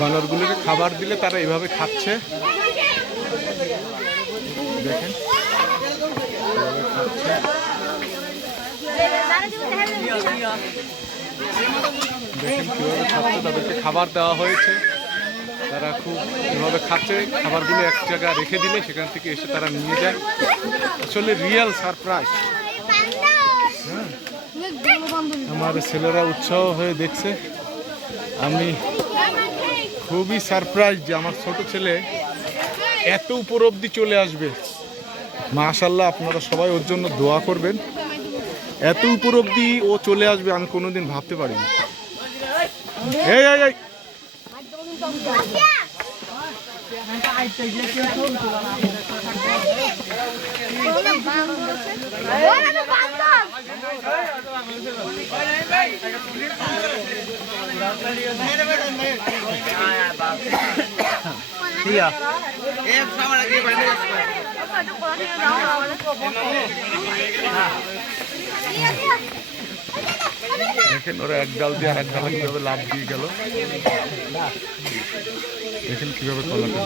বানরগুলোকে খাবার দিলে তারা এভাবে খাচ্ছে। দেখেন দেখেন কিভাবে খাচ্ছে, তাদেরকে খাবার দেওয়া হয়েছে, তারা খুব এভাবে খাচ্ছে। খাবারগুলো এক জায়গায় রেখে দিলে সেখান থেকে এসে তারা নিয়ে যায়। আসলে রিয়েল সারপ্রাইজ। হ্যাঁ, আমার ছেলেরা উৎসাহ হয়ে দেখছে। আমি খুবই সারপ্রাইজ যে আমার ছোট ছেলে এত উপর অবধি চলে আসবে। মাশাআল্লাহ, আপনারা সবাই ওর জন্য দোয়া করবেন। এত উপর অবধি ও চলে আসবে আমি কোনোদিন ভাবতে পারিনি। এই এই এই দেখেন ওরা এক ডাল দিয়ে আর এক ডালে কিভাবে লাভ দিয়ে গেল। দেখেন কিভাবে কলাটা